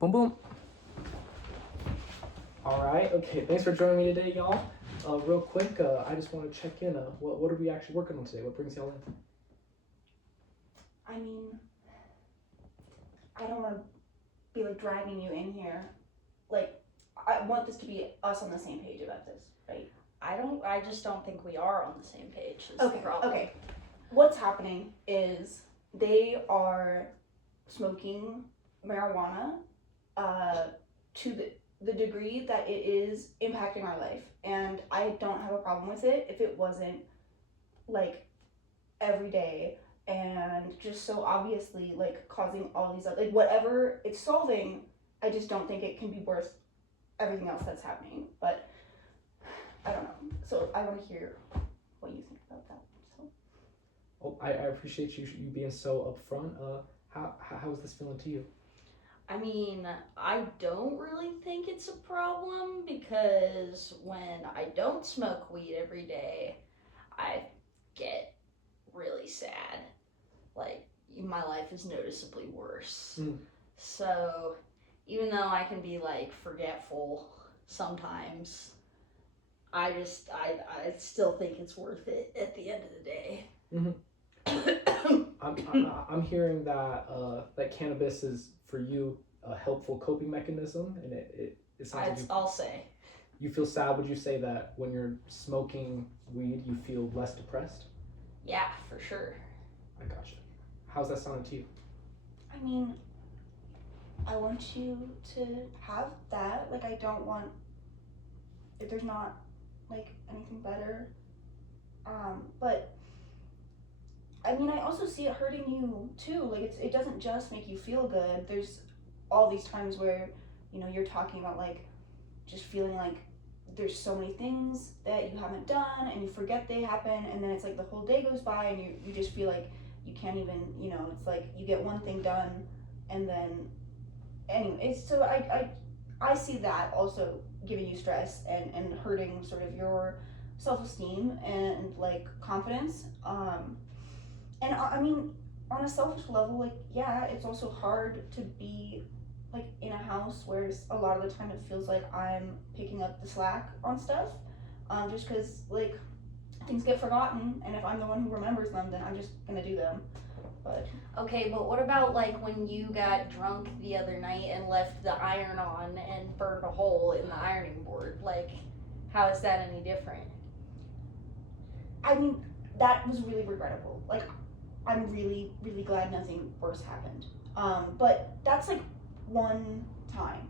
Boom, boom. All right. Okay. Thanks for joining me today, y'all. Real quick, I just want to check in. What are we actually working on today? What brings y'all in? I mean, I don't want to be like dragging you in here. Like, I want this to be us on the same page about this, right? I just don't think we are on the same page. Is the problem. Okay. What's happening is they are smoking marijuana to the degree that it is impacting our life, and I don't have a problem with it if it wasn't like every day and just so obviously like causing all these other, like whatever it's solving. I just don't think it can be worth everything else that's happening. But I don't know. So I want to hear what you think about that. So. Oh, I appreciate you being so upfront. How is this feeling to you? I mean, I don't really think it's a problem because when I don't smoke weed every day, I get really sad. Like, my life is noticeably worse. So, even though I can be like forgetful sometimes, I still think it's worth it at the end of the day. I'm hearing that that cannabis is for you a helpful coping mechanism, and it sounds like I'll say. You feel sad. Would you say that when you're smoking weed, you feel less depressed? Yeah, for sure. I gotcha. How's that sounding to you? I mean, I want you to have that. Like, I don't want, if there's not like anything better. But I mean, I also see it hurting you too. Like, it doesn't just make you feel good. There's all these times where, you know, you're talking about like just feeling like there's so many things that you haven't done and you forget they happen, and then it's like the whole day goes by and you just feel like you can't even, you know, it's like you get one thing done and then anyway. So I see that also giving you stress and hurting sort of your self-esteem and like confidence. And I mean, on a selfish level, like, yeah, it's also hard to be like in a house where a lot of the time it feels like I'm picking up the slack on stuff, just because like things get forgotten, and if I'm the one who remembers them, then I'm just gonna do them. But okay, but what about like when you got drunk the other night and left the iron on and burned a hole in the ironing board? Like, how is that any different? I mean, that was really regrettable. Like, I'm really, really glad nothing worse happened. But that's like one time.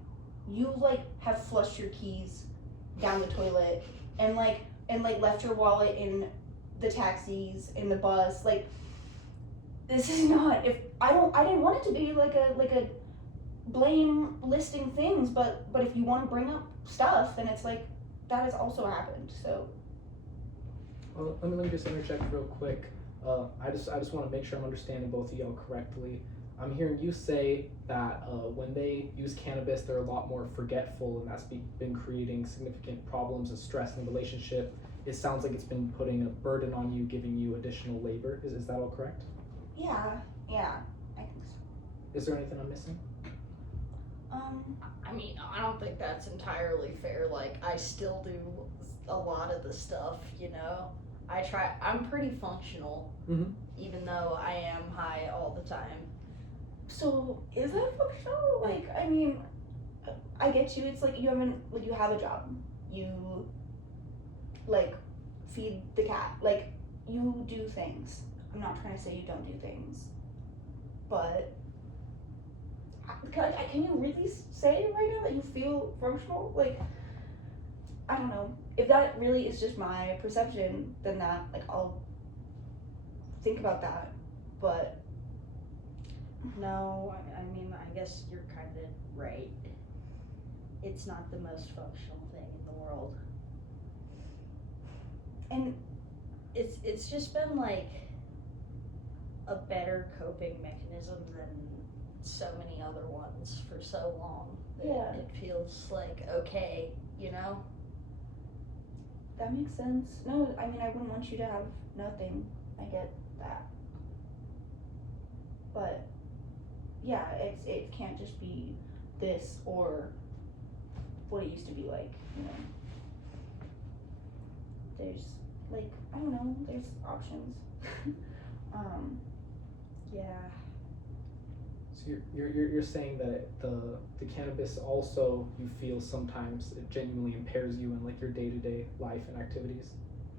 You like have flushed your keys down the toilet and left your wallet in the taxis, in the bus. Like, this is not, if I didn't want it to be like a blame listing things, but if you want to bring up stuff, then it's like that has also happened. So Let me just interject real quick. I just want to make sure I'm understanding both of y'all correctly. I'm hearing you say that when they use cannabis, they're a lot more forgetful, and that's been creating significant problems and stress in the relationship. It sounds like it's been putting a burden on you, giving you additional labor. Is that all correct? yeah, I think so. Is there anything I'm missing? I mean, I don't think that's entirely fair. Like, I still do a lot of the stuff, you know? I'm pretty functional, even though I am high all the time. So is that functional? Like, I mean, I get you. It's like you have a job. You like feed the cat. Like, you do things. I'm not trying to say you don't do things, but can you really say right now that you feel functional? Like, I don't know. If that really is just my perception, then that, like, I'll think about that. But no, I mean, I guess you're kind of right. It's not the most functional thing in the world. And it's just been like a better coping mechanism than so many other ones for so long. Yeah. It feels like okay, you know? That makes sense. No, I mean, I wouldn't want you to have nothing. I get that. But yeah, it can't just be this or what it used to be like, you know. There's like, I don't know, there's options. Yeah. So you're saying that the cannabis also, you feel sometimes it genuinely impairs you in like your day-to-day life and activities?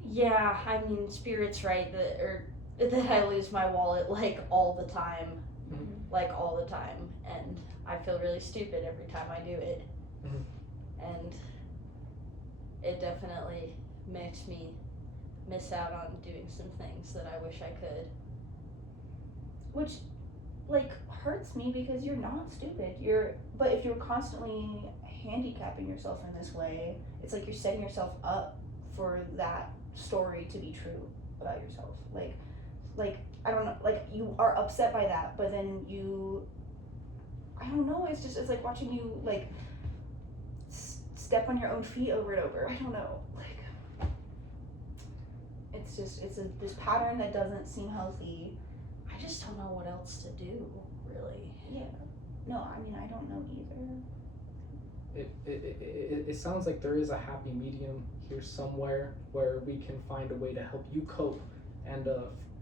Yeah, I mean, Spirit's right that I lose my wallet like all the time. Mhm. Like all the time. And I feel really stupid every time I do it. Mhm. And it definitely makes me miss out on doing some things that I wish I could. Which like hurts me because you're not stupid. But if you're constantly handicapping yourself in this way, it's like you're setting yourself up for that story to be true about yourself. Like I don't know, like you are upset by that, but then I don't know, it's like watching you like step on your own feet over and over. I don't know, like it's this pattern that doesn't seem healthy. I just don't know what else to do, really. Yeah. No, I mean, I don't know either. It sounds like there is a happy medium here somewhere where we can find a way to help you cope, and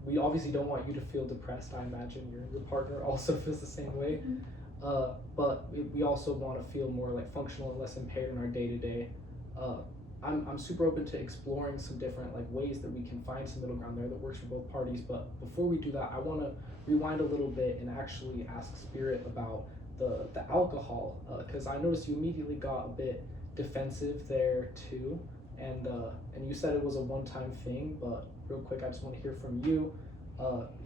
we obviously don't want you to feel depressed. I imagine your partner also feels the same way. But we also want to feel more like functional and less impaired in our day-to-day. I'm super open to exploring some different like ways that we can find some middle ground there that works for both parties. But before we do that, I want to rewind a little bit and actually ask Spirit about the alcohol, because I noticed you immediately got a bit defensive there too, and you said it was a one-time thing. But real quick, I just want to hear from you.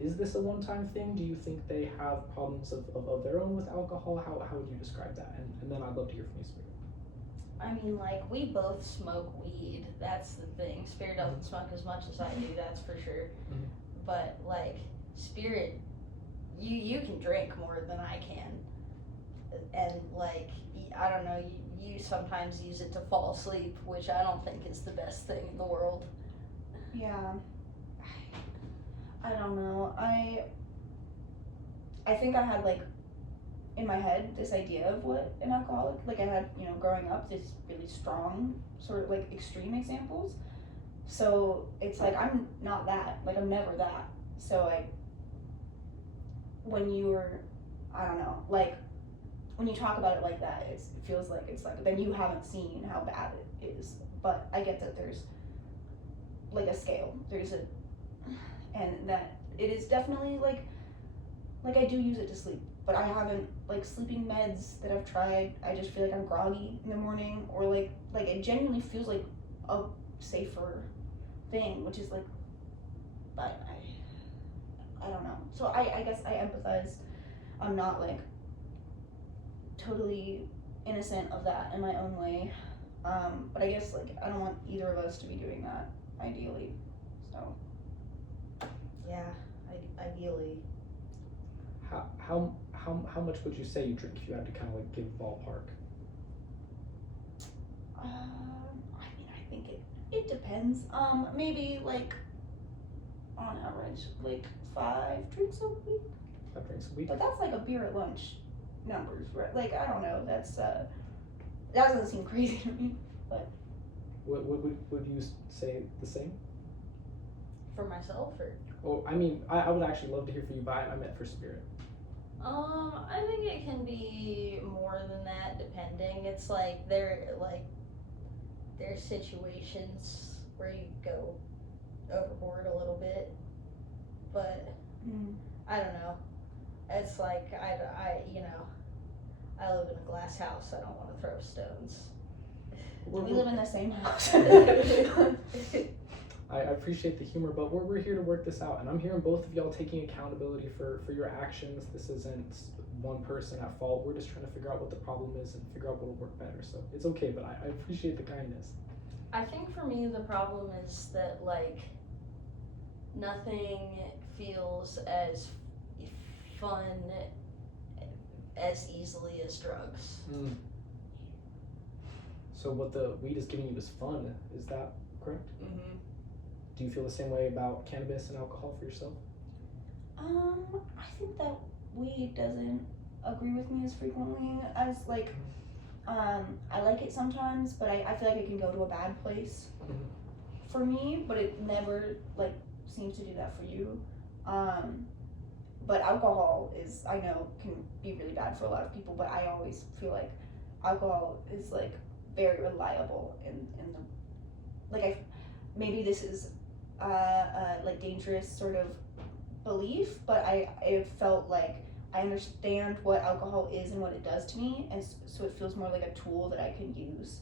Is this a one-time thing? Do you think they have problems of their own with alcohol? How would you describe that? And then I'd love to hear from you, Spirit. I mean, like, we both smoke weed. That's the thing. Spirit doesn't smoke as much as I do, that's for sure. Mhm. But, like, Spirit, you can drink more than I can. And, like, I don't know, you sometimes use it to fall asleep, which I don't think is the best thing in the world. Yeah. I don't know. I think I had like in my head this idea of what an alcoholic, like I had, you know, growing up, this really strong sort of like extreme examples. So it's like I'm not that, like I'm never that. So when you were, I don't know, like when you talk about it like that, it feels like it's like then you haven't seen how bad it is. But I get that there's like a scale. And that it is definitely like I do use it to sleep, but I haven't like sleeping meds that I've tried. I just feel like I'm groggy in the morning, or like it genuinely feels like a safer thing, which is like, but I don't know. So I guess I empathize. I'm not like totally innocent of that in my own way, but I guess like I don't want either of us to be doing that ideally. So. Yeah, ideally. How much would you say you drink if you had to kind of like give a ballpark? I mean, I think it depends. Maybe like on average, like 5 drinks a week. 5 drinks a week? But that's like a beer at lunch numbers, right? Like I don't know. That doesn't seem crazy to me. But Would you say the same? For myself, or? Well, I mean, I would actually love to hear from you, but I meant for Spirit. I think it can be more than that, depending. It's like there's situations where you go overboard a little bit, but I don't know. It's like I live in a glass house. I don't want to throw stones. we live in the same house. I appreciate the humor, but we're here to work this out, and I'm hearing both of y'all taking accountability for your actions. This isn't one person at fault. We're just trying to figure out what the problem is and figure out what will work better. So it's okay, but I appreciate the kindness. I think for me the problem is that like nothing feels as fun as easily as drugs. So what the weed is giving you is fun, is that correct? Mm-hmm. Do you feel the same way about cannabis and alcohol for yourself? I think that weed doesn't agree with me as frequently as like I like it sometimes, but I feel like it can go to a bad place for me, but it never like seems to do that for you. But alcohol is, I know, can be really bad for a lot of people, but I always feel like alcohol is like very reliable in the like maybe this is like dangerous sort of belief, but I felt like I understand what alcohol is and what it does to me, and so it feels more like a tool that I can use.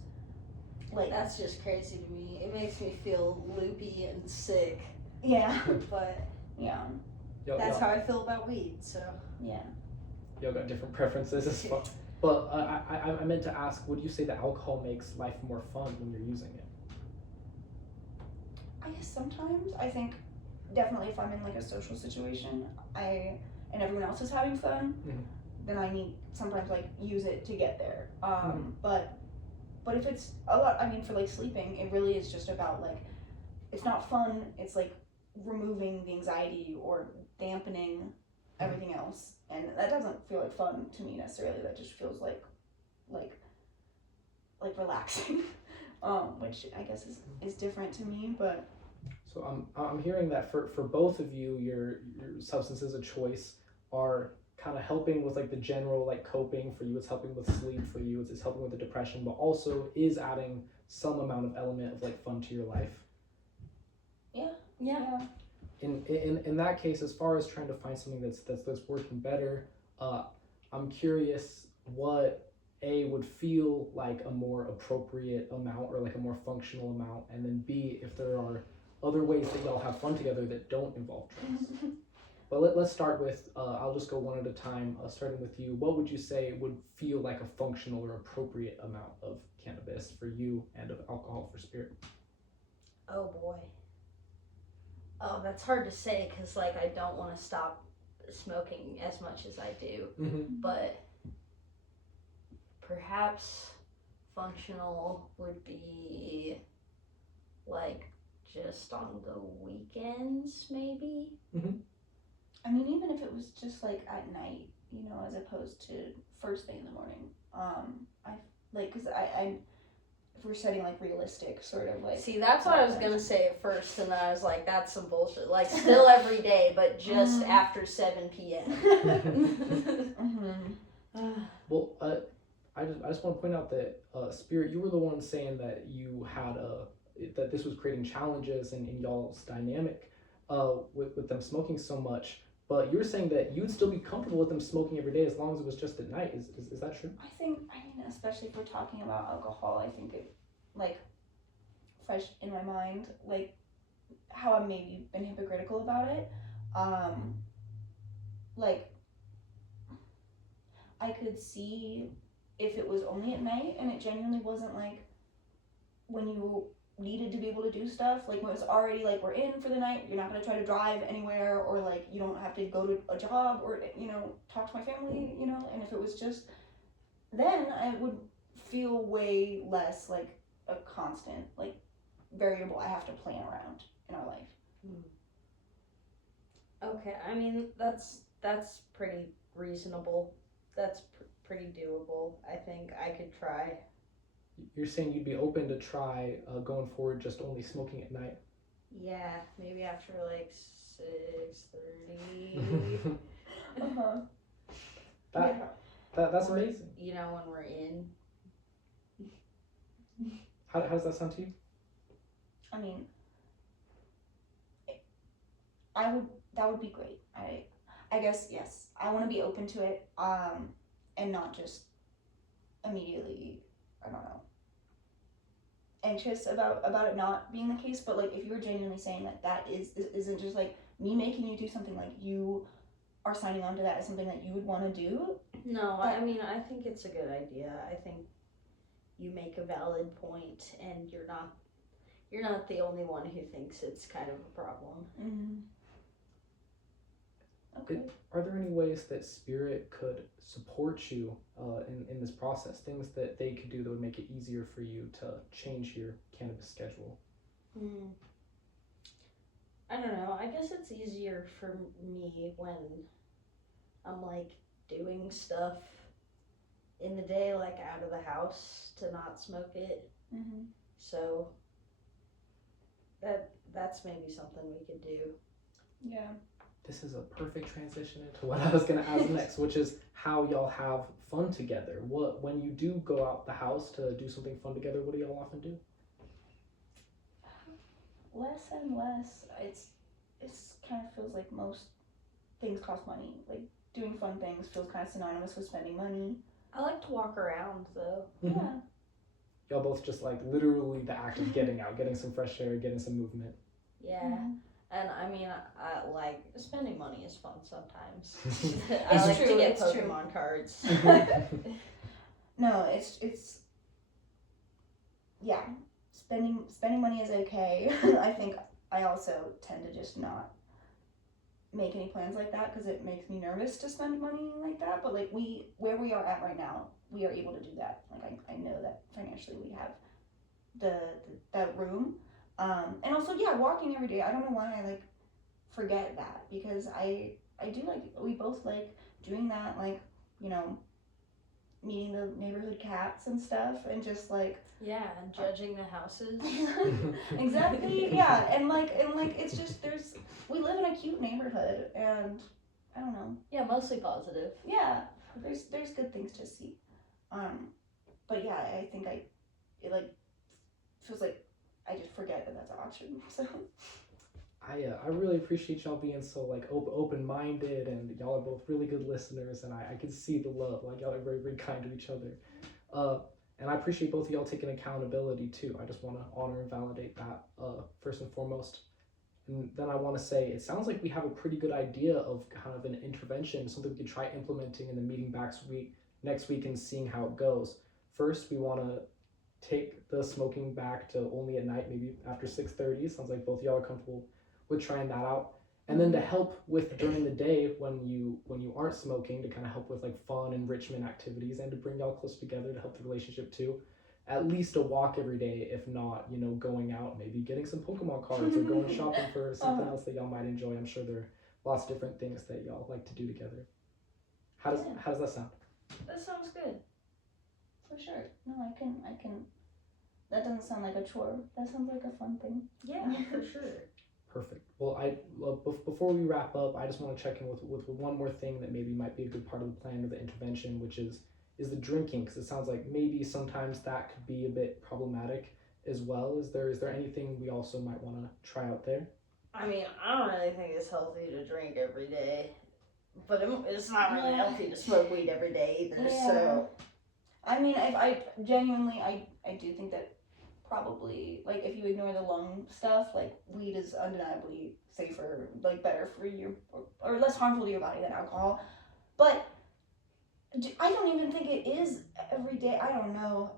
Like That's just crazy to me. It makes me feel loopy and sick, yeah, but yeah, that's how I feel about weed. So yeah. Y'all got different preferences as well. But I meant to ask, would you say that alcohol makes life more fun when you're using it? I guess sometimes I think definitely if I'm in like a social situation, and everyone else is having fun, then I need sometimes like use it to get there. But if it's a lot, I mean, for like sleeping, it really is just about like it's not fun. It's like removing the anxiety or dampening everything else, and that doesn't feel like fun to me necessarily. That just feels like relaxing, which I guess is different to me, but. So I'm hearing that for both of you, your substances of choice are kind of helping with like the general like coping. For you, it's helping with sleep. For you, it's helping with the depression, but also is adding some amount of element of like fun to your life. yeah. In that case, as far as trying to find something that's working better, I'm curious what would feel like a more appropriate amount or like a more functional amount, and then B, if there are other ways that y'all have fun together that don't involve drugs. But let's start with, I'll just go one at a time, starting with you. What would you say would feel like a functional or appropriate amount of cannabis for you and of alcohol for Spirit? Oh boy. Oh, that's hard to say because like I don't want to stop smoking as much as I do, but perhaps functional would be like just on the weekends, maybe. I mean, even if it was just like at night, as opposed to first thing in the morning. I like because I if we're setting like realistic sort of like. See, that's what I was gonna say at first, and then I was like, that's some bullshit. Like still every day, but just after 7 p.m. Well, I just want to point out that Spirit, you were the one saying that you had that this was creating challenges in y'all's dynamic with them smoking so much. But you're saying that you'd still be comfortable with them smoking every day as long as it was just at night. Is that true? I mean, especially if we're talking about alcohol, I think it, like, fresh in my mind, like, how I've maybe been hypocritical about it. Like, I could see if it was only at night and it genuinely wasn't, like, when you needed to be able to do stuff, like when it was already like we're in for the night, you're not going to try to drive anywhere, or like you don't have to go to a job or talk to my family, and if it was just then, I would feel way less like a constant like variable I have to plan around in our life. Okay, I mean that's pretty reasonable. That's pretty doable. I think I could try. You're saying you'd be open to try going forward just only smoking at night? Yeah, maybe after like 6:30. That's or, amazing. When we're in. How does that sound to you? I mean, that would be great. I guess yes. I want to be open to it, and not just immediately. I don't know. Anxious about it not being the case, but like if you were genuinely saying that isn't just like me making you do something, like you are signing on to that as something that you would want to do. No, I mean I think it's a good idea. I think you make a valid point, and you're not the only one who thinks it's kind of a problem. Okay. Are there any ways that Spirit could support you in this process? Things that they could do that would make it easier for you to change your cannabis schedule? I don't know. I guess it's easier for me when I'm like doing stuff in the day, like out of the house, to not smoke it. Mm-hmm. So that's maybe something we could do. Yeah. This is a perfect transition into what I was gonna ask next, which is how y'all have fun together. When you do go out the house to do something fun together, what do y'all often do? Less and less. It's kind of feels like most things cost money. Like doing fun things feels kind of synonymous with spending money. I like to walk around though. Yeah. Y'all both just like literally the act of getting out, getting some fresh air, getting some movement. Yeah. Mhm. And I mean, I like spending money is fun sometimes. It's I like true, to get it's true. Pokemon cards. No, it's yeah. Spending money is okay. I think I also tend to just not make any plans like that because it makes me nervous to spend money like that. But like where we are at right now, we are able to do that. Like I know that financially we have that room. And also yeah, walking every day. I don't know why I like forget that because I do like we both like doing that, like, you know, meeting the neighborhood cats and stuff and just like Yeah, and judging the houses. exactly, yeah, and like it's just we live in a cute neighborhood and I don't know, Yeah, mostly positive. yeah, there's good things to see, but yeah, I think it like feels like I just forget that that's an option. So I really appreciate y'all being so like open-minded, and y'all are both really good listeners, and I can see the love. Like y'all are very, very kind to each other. And I appreciate both of y'all taking accountability too. I just want to honor and validate that first and foremost. And then I want to say it sounds like we have a pretty good idea of kind of an intervention, something we could try implementing in the meeting next week and seeing how it goes. First, we want to take the smoking back to only at night, maybe after 6:30. Sounds like both of y'all are comfortable with trying that out. And then to help with during the day when you aren't smoking, to kind of help with like fun enrichment activities and to bring y'all closer together to help the relationship too. At least a walk every day, if not, going out, maybe getting some Pokemon cards or going shopping for something else that y'all might enjoy. I'm sure there are lots of different things that y'all like to do together. How does that sound? That sounds good. for sure, no, I can. That doesn't sound like a chore. That sounds like a fun thing. Yeah, for sure. Perfect. Well, before we wrap up, I just want to check in with one more thing that maybe might be a good part of the plan or the intervention, which is the drinking, because it sounds like maybe sometimes that could be a bit problematic as well. Is there anything we also might want to try out there? I mean, I don't really think it's healthy to drink every day, but it's not really healthy to smoke weed every day either. Yeah. So I mean, I genuinely, I do think that probably, like, if you ignore the lung stuff, like, weed is undeniably safer, like, better for you, or less harmful to your body than alcohol. But I don't even think it is every day. I don't know.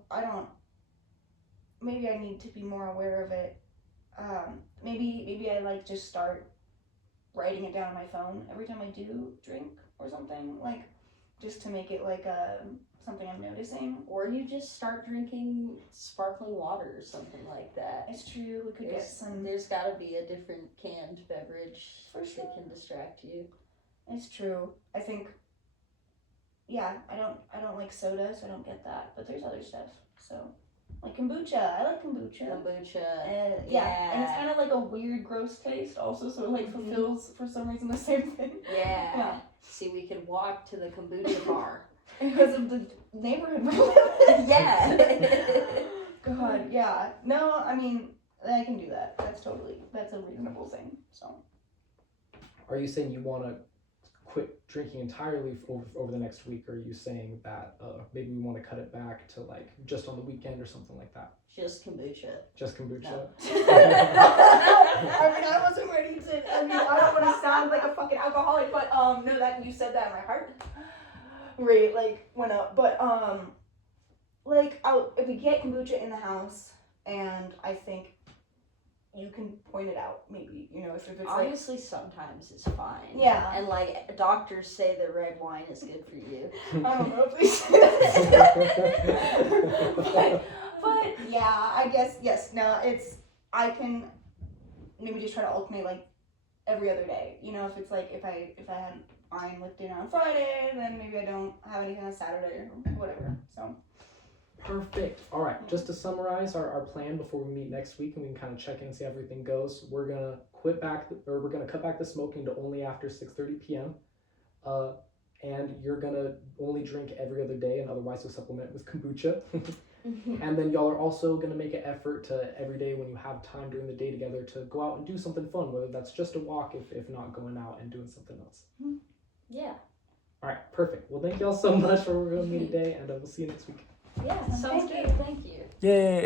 Maybe I need to be more aware of it. Maybe I, like, just start writing it down on my phone every time I do drink or something, like, just to make it, like, something I'm noticing. or you just start drinking sparkling water or something like that. It's true, we could get some. There's got to be a different canned beverage For sure. that can distract you. It's true. I think. Yeah, I don't like soda, so I don't get that. But there's other stuff. So, like kombucha. I like kombucha. Kombucha. Yeah, and it's kind of like a weird, gross taste, also. So it like fulfills for some reason the same thing. Yeah. Yeah. See, we could walk to the kombucha bar. Because of the neighborhood we live in. Yeah. God, yeah. No, I mean, I can do that. That's a reasonable thing. So. Are you saying you want to quit drinking entirely over the next week, or are you saying that maybe we want to cut it back to like just on the weekend or something like that? Just kombucha. Just kombucha? No. I mean, I wasn't ready to. I mean, I don't want to sound like a fucking alcoholic, but no, that you said that, my heart rate like went up. But like if we get kombucha in the house, and I think you can point it out, maybe, if it's like. Obviously, sometimes it's fine. Yeah. And like doctors say that red wine is good for you. I don't know if we say that. but yeah, I guess yes. No, I can maybe just try to alternate like every other day. If it's like if I had fine with dinner on Friday, then maybe I don't have anything on Saturday or whatever. So Perfect. All right. Just to summarize our plan before we meet next week, and we can kind of check in and see how everything goes. We're gonna we're gonna cut back the smoking to only after 6:30 p.m. And you're gonna only drink every other day, and otherwise you'll supplement with kombucha. And then y'all are also gonna make an effort to every day when you have time during the day together to go out and do something fun, whether that's just a walk, if not going out and doing something else. Yeah. All right. Perfect. Well, thank y'all so much for working with me today, and we'll see you next week. Yeah. Sounds Thank good. you. Thank you. Yay!